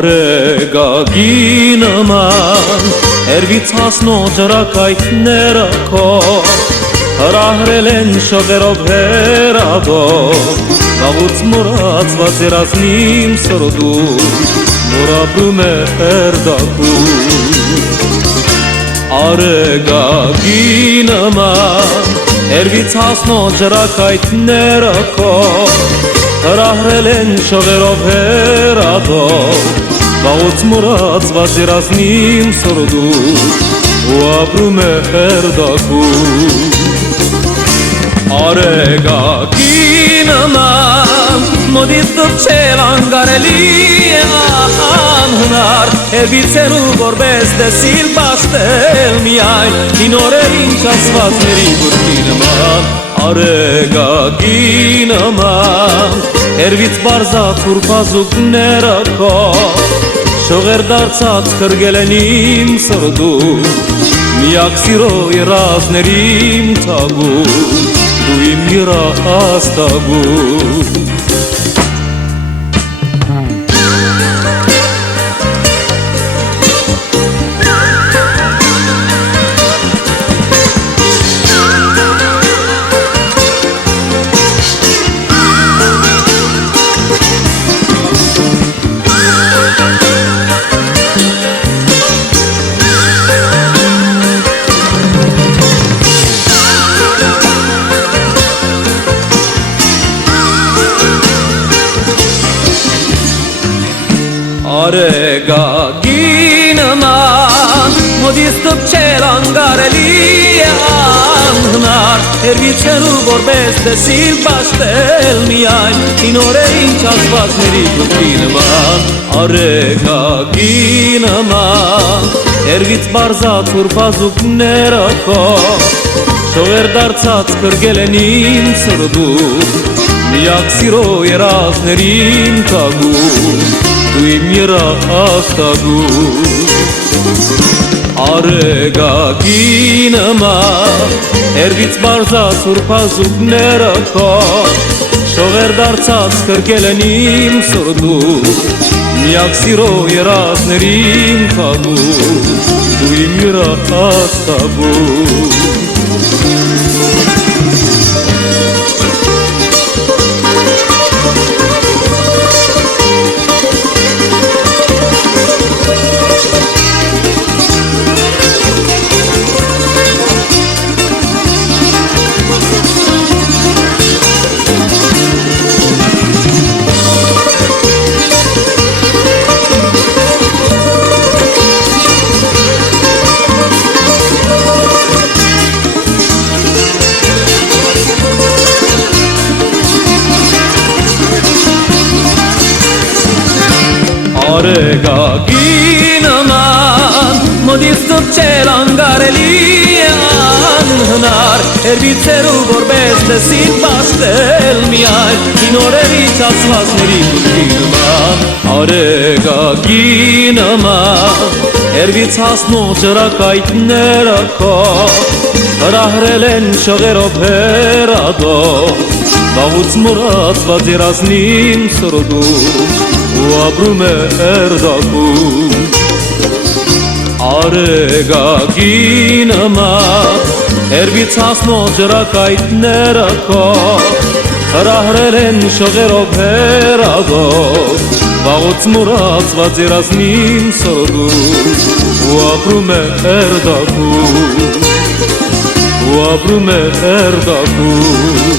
Արեգագի նման Հերվից հասնող ջրակայքները քո Հրահրել են շողերով հերադով Վաղուց մուրացված երազնիմ սրդում Որ ապրում է հերդակում Արեգագի նման Հերվից հասնող ջրակայքները քո Հրահրել են շողերով հերադով Վաղուց մուրացված երազնիմ սրդում Ու ապրում է հերդակում Արեգագի նման Մոդից դպչել անգարելի է անհնար Հերվիցերու որպես տեսիլ պաշտել միայն Հին օրերին չասվածների բուրքի նման Արեգագի նման Հերվից բարզած ուրպազուկները քո Շողեր դարձած կրգել են իմ սրդում Միակ սիրո երազներիմ թագում Դու իմ երաստագում Արեգագի նման Մոդից դպչել անգարելի է անհնար Հերվիցերու որպես տեսիլ պաշտել միայն Հին օրերին չասվածների բուրքի նման Արեգագի նման Հերվից բարզած ուրպազուկները քո Շողեր դարձած կրգել են իմ սրդում Միակ սիրո երազներիմ թագում Դու իմ երաստագում Արեգագի նման Հերվից բարզած ուրպազուկները քո Շողեր դարձած կրկել են իմ սրդում Միակ սիրո երազներիմ թագում Դու իմ երաստագում Արեգագի նման Մոդից դպչել անգարելի է անհնար Հերվիցերու որպես տեսիլ պաշտել միայն Հին օրերի չասվածների բուրքի նման Արեգագի նման Հերվից հասնող ջրակայքները քո Հրահրել են շողերով հերադով Վաղուց մուրացված երազնիմ սրդում Ու ապրում է հերդակում Արեգագի նման Հերվից հասնող ջրակայքները քո Հրահրել են շողերով հերադով Վաղուց մուրացված երազնիմ սրդում Ու ապրում է հերդակում Ու ապրում է հերդակում